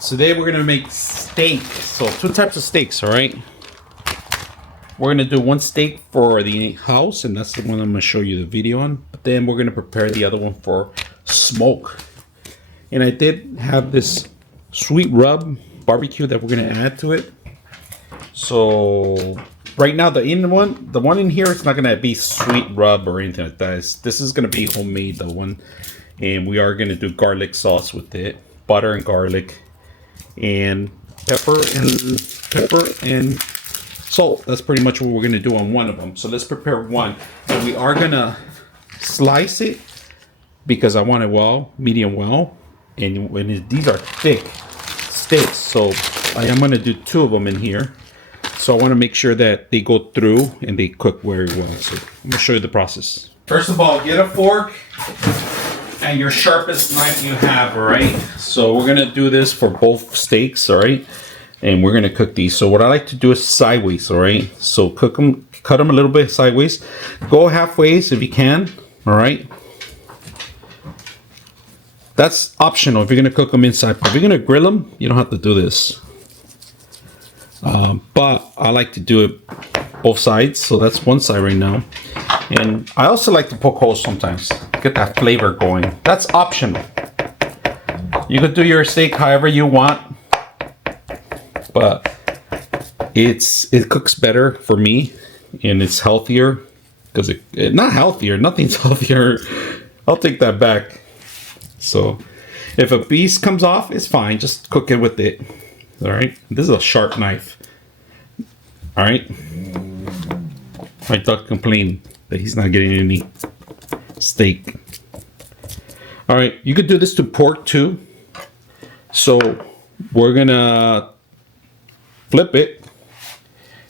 Today we're gonna make steak. So 2 types of steaks, all right? We're gonna do one steak for the house, and that's the one I'm gonna show you the video on. But then we're gonna prepare the other one for smoke. And I did have this sweet rub barbecue that we're gonna add to it. So right now the one in here is not gonna be sweet rub or anything like that. This is gonna be homemade, the one, and we are gonna do garlic sauce with it, butter and garlic, and pepper and salt. That's pretty much what we're gonna do on one of them. So let's prepare one, and we are gonna slice it because I want it medium well, and these are thick steaks, so I am gonna do 2 of them in here. So I want to make sure that they go through and they cook very well. So I'm gonna show you the process. First of all, get a fork and your sharpest knife you have, all right? So we're gonna do this for both steaks, all right? And we're gonna cook these. So what I like to do is sideways, all right? So cut them a little bit sideways. Go halfway if you can, all right? That's optional if you're gonna cook them inside. But if you're gonna grill them, you don't have to do this. But I like to do it both sides. So that's one side right now. And I also like to poke holes sometimes, get that flavor going. That's optional. You could do your steak however you want, but it cooks better for me, and it's healthier because it not healthier. Nothing's healthier. I'll take that back. So if a piece comes off, it's fine. Just cook it with it. All right. This is a sharp knife. All right. My dog complained that he's not getting any steak. All right, you could do this to pork too. So we're gonna flip it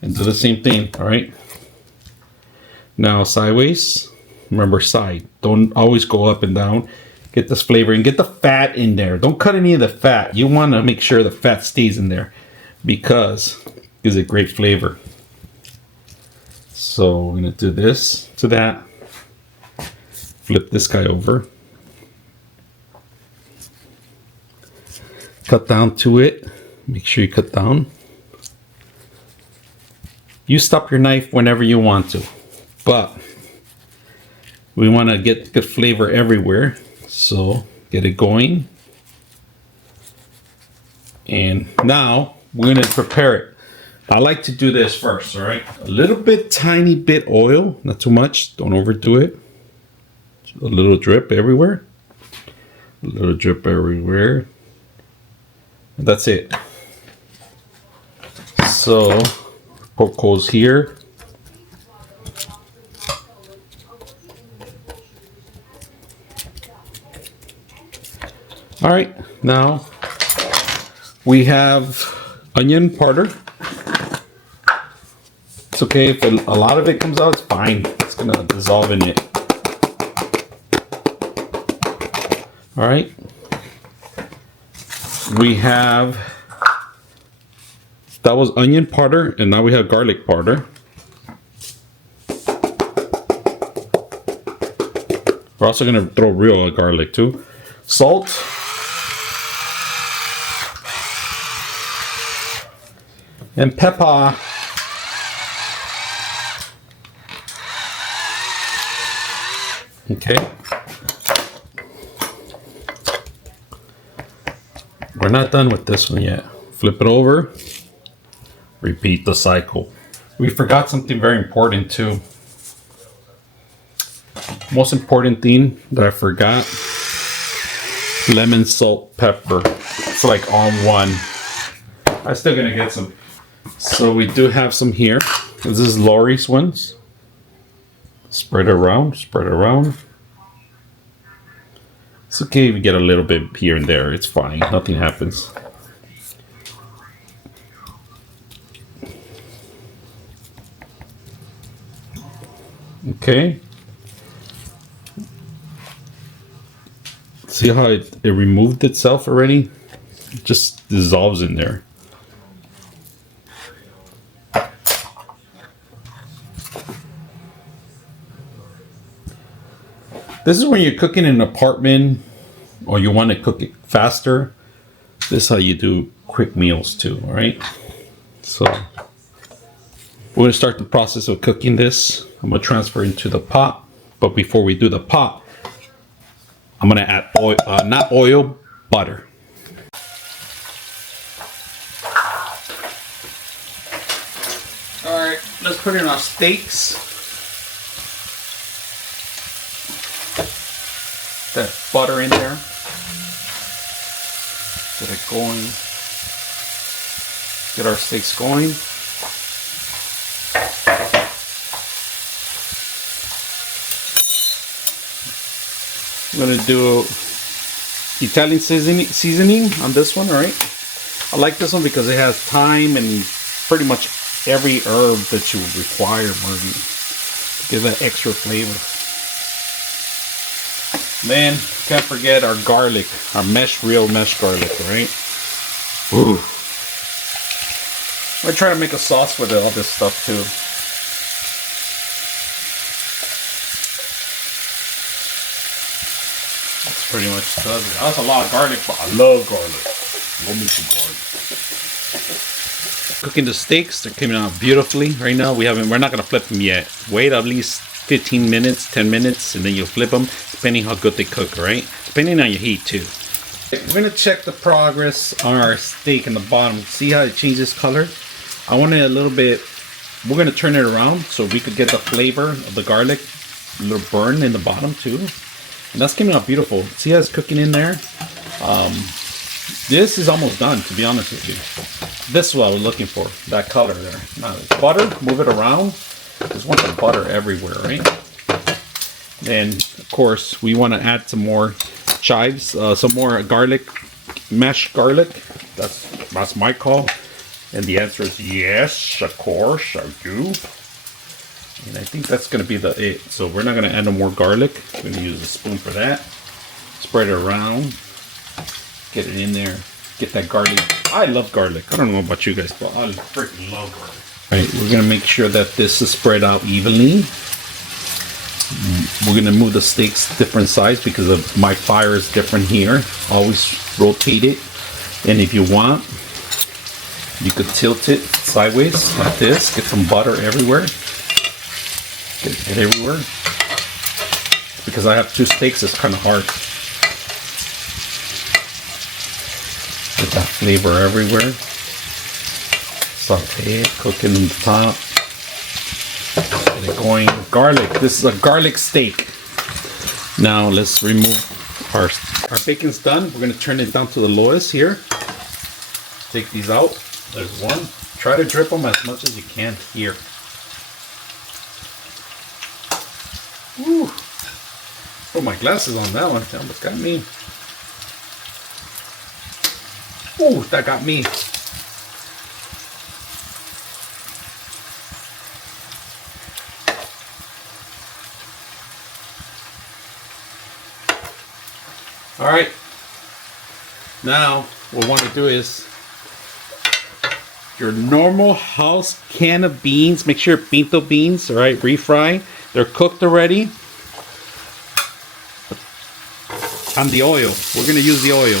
and do the same thing. All right. Now sideways. Remember, side. Don't always go up and down. Get this flavor and get the fat in there. Don't cut any of the fat. You want to make sure the fat stays in there because it gives it great flavor. So we're gonna do this to that. Flip this guy over. Cut down to it. Make sure you cut down. You stop your knife whenever you want to, but we want to get good flavor everywhere. So get it going. And now we're gonna prepare it. I like to do this first, all right? A little bit, tiny bit oil, not too much. Don't overdo it. A little drip everywhere. A little drip everywhere. And that's it. So poke holes here. All right, now we have onion powder. It's okay if a lot of it comes out, it's fine. It's gonna dissolve in it. All right. We have, that was onion powder, and now we have garlic powder. We're also gonna throw real garlic too. Salt. And pepper. Okay. We're not done with this one yet. Flip it over. Repeat the cycle. We forgot something very important too. Most important thing that I forgot. Lemon, salt, pepper. It's like on one. I'm still gonna get some. So we do have some here. This is Lori's ones. Spread it around, spread it around. It's okay if we get a little bit here and there. It's fine, nothing happens. Okay. See how it removed itself already? It just dissolves in there. This is when you're cooking in an apartment or you want to cook it faster. This is how you do quick meals too, all right? So we're gonna start the process of cooking this. I'm gonna transfer into the pot, but before we do the pot, I'm gonna add oil, not oil, butter. All right, let's put in our steaks. That butter in there. Get it going. Get our steaks going. I'm gonna do Italian seasoning on this one, all right? I like this one because it has thyme and pretty much every herb that you require, Marty, to give that extra flavor. Then, can't forget our garlic, our real mesh garlic, right? Ooh. I try to make a sauce with all this stuff too. That's pretty much does it. That's a lot of garlic, but I love garlic. Love me some garlic. Cooking the steaks, they're coming out beautifully right now. We're not gonna flip them yet. Wait at least 15 minutes, 10 minutes, and then you'll flip them, depending how good they cook, right? Depending on your heat too. We're gonna check the progress on our steak in the bottom. See how it changes color? I want it a little bit, we're gonna turn it around so we could get the flavor of the garlic, a little burn in the bottom too. And that's coming out beautiful. See how it's cooking in there? This is almost done, to be honest with you. This is what I was looking for, that color there. Now, butter, move it around. Just want the butter everywhere, right? And of course, we want to add some more chives, some more garlic, mesh garlic. That's my call. And the answer is yes, of course, I do. And I think that's going to be it. So we're not going to add no more garlic. We're going to use a spoon for that. Spread it around. Get it in there. Get that garlic. I love garlic. I don't know about you guys, but I freaking love garlic. All right, we're going to make sure that this is spread out evenly. We're going to move the steaks different size because of my fire is different here. Always rotate it. And if you want, you could tilt it sideways like this. Get some butter everywhere. Get it everywhere. Because I have two steaks, it's kind of hard. Get that flavor everywhere. Saute it, cook it on the top. Get it going. Garlic. This is a garlic steak. Now let's remove our bacon's done. We're going to turn it down to the lowest here. Take these out. There's one. Try to drip them as much as you can here. Woo. Put my glasses on that one. That almost got me. Ooh, that got me. All right. Now, what we want to do is your normal house can of beans. Make sure pinto beans, all right, refry. They're cooked already. On the oil. We're going to use the oil.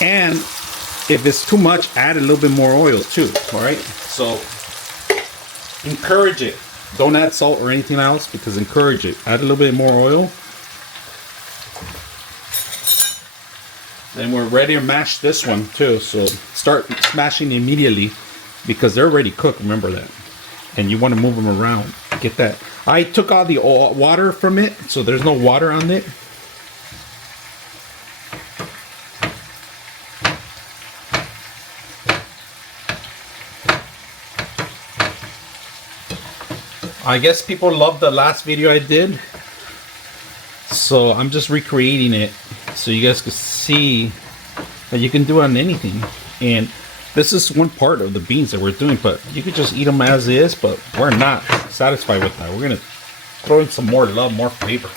And if it's too much, add a little bit more oil too, all right? So encourage it. Don't add salt or anything else because encourage it. Add a little bit more oil. Then we're ready to mash this one too. So start smashing immediately because they're already cooked, remember that. And you want to move them around. Get that. I took all the water from it, so there's no water on it. I guess people loved the last video I did, so I'm just recreating it so you guys can see that you can do it on anything. And this is one part of the beans that we're doing, but you could just eat them as is, but we're not satisfied with that. We're gonna throw in some more love, more flavor.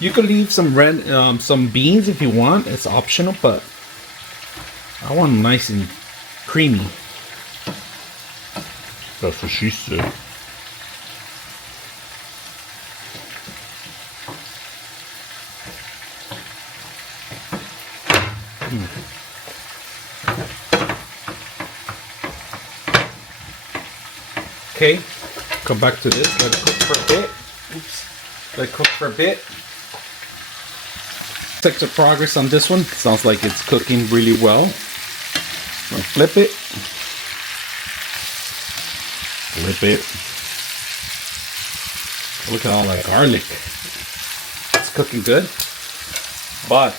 You could leave some some beans if you want. It's optional, but I want them nice and creamy. That's what she said. Okay, come back to this. Let it cook for a bit. Oops. Let it cook for a bit. Check the progress on this one. Sounds like it's cooking really well. I'm gonna flip it. Flip it. Look at all that garlic. It's cooking good. But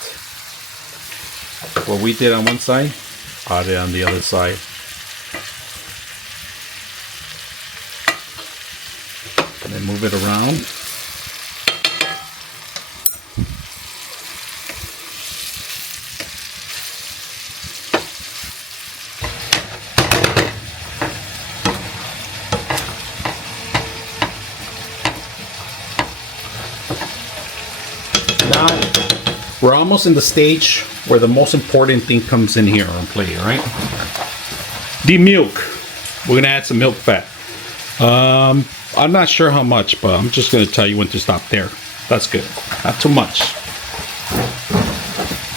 what we did on one side, I did on the other side. And then move it around. Now, we're almost in the stage where the most important thing comes in here on play, right? The milk. We're gonna add some milk fat. I'm not sure how much, but I'm just gonna tell you when to stop there. That's good. Not too much.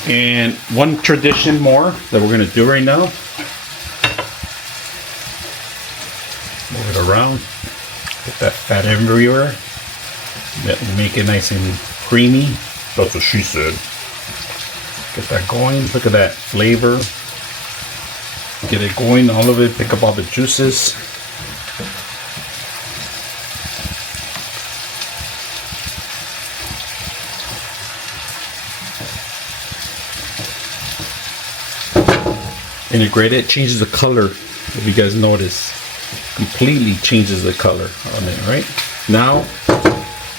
And one tradition more that we're gonna do right now. Move it around. Get that fat everywhere. Make it nice and creamy. That's what she said. Get that going. Look at that flavor. Get it going, all of it. Pick up all the juices. Integrate it. Changes the color. If you guys notice, completely changes the color on it. Right now,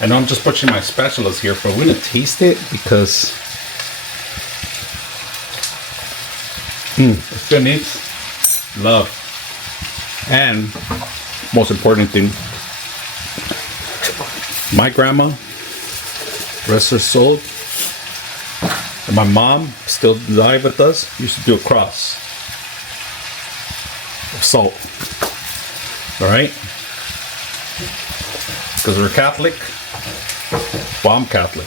I know I'm just pushing my spatulas here, but we're gonna taste it because it's gonna need love. And most important thing, my grandma, rest her soul, and my mom, still alive with us, used to do a cross of salt. All right, because we're Catholic. Well, I'm Catholic.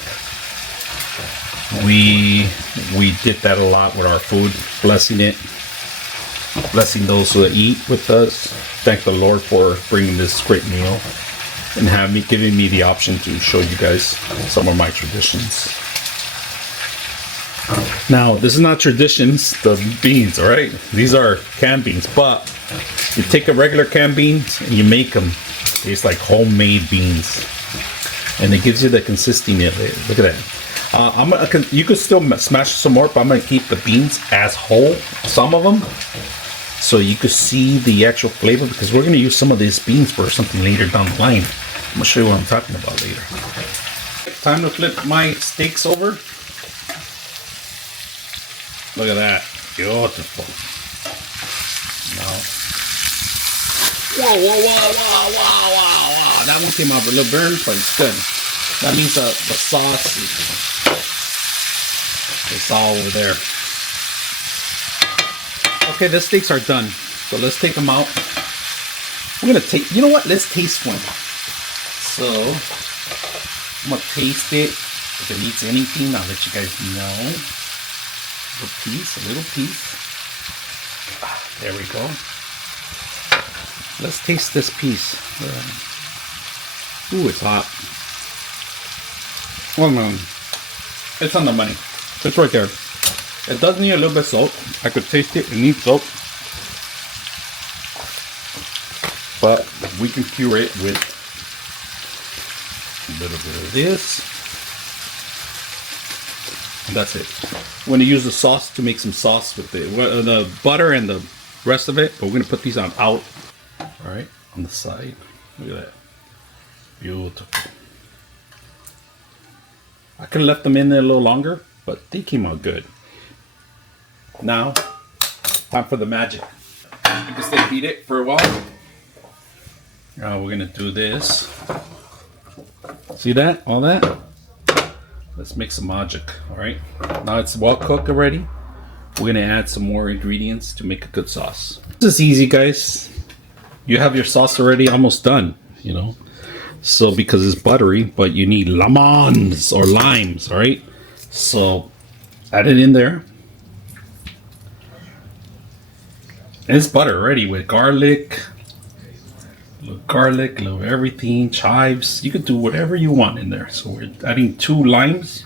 We did that a lot with our food, blessing it, blessing those who eat with us. Thank the Lord for bringing this great meal and giving me the option to show you guys some of my traditions. Now, this is not traditions, the beans, all right? These are canned beans, but you take a regular canned beans and you make them. It's like homemade beans. And it gives you the consistency of it. Look at that. You could still smash some more, but I'm gonna keep the beans as whole, some of them, so you could see the actual flavor, because we're gonna use some of these beans for something later down the line. I'm gonna show you what I'm talking about later. Time to flip my steaks over. Look at that, beautiful. Now, wow. That one came out a little burned, but it's good. That means the sauce is all over there. Okay, the steaks are done. So let's take them out. We're gonna take, you know what? Let's taste one. So I'm gonna taste it. If it needs anything, I'll let you guys know. A little piece. There we go. Let's taste this piece. Ooh, it's hot. Well, no, it's on the money. It's right there. It does need a little bit of salt. I could taste it. It needs salt. But we can cure it with a little bit of this. And that's it. We're going to use the sauce to make some sauce with the butter and the rest of it. But we're going to put these out. All right, on the side. Look at that. Beautiful. I could have left them in there a little longer, but they came out good. Now, time for the magic. You can stay beat it for a while. Now we're gonna do this. See that? All that? Let's make some magic. All right. Now it's well cooked already. We're gonna add some more ingredients to make a good sauce. This is easy, guys. You have your sauce already almost done, you know. So because it's buttery, but you need lemons or limes, all right? So add it in there. And it's butter already with garlic, A little garlic, a little everything, chives. You could do whatever you want in there. So we're adding 2 limes.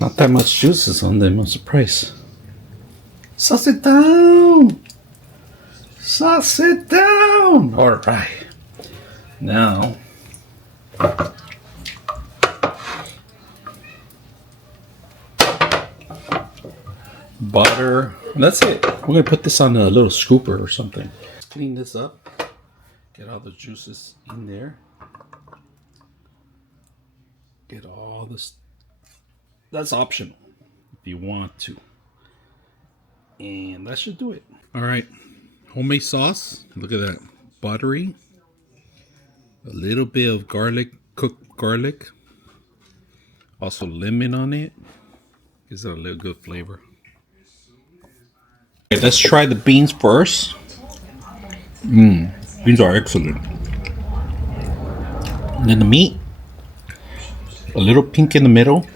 Not that much juices on them, I'm surprised. Sauce it down! Sauce it down! Alright. Now, butter. And that's it. We're going to put this on a little scooper or something. Clean this up. Get all the juices in there. Get all this. That's optional if you want to. And that should do it. Alright. Homemade sauce. Look at that. Buttery. A little bit of garlic, cooked garlic. Also lemon on it. Gives it a little good flavor. Okay, let's try the beans first. Beans are excellent. And then the meat. A little pink in the middle.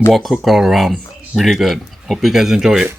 Well cooked all around. Really good. Hope you guys enjoy it.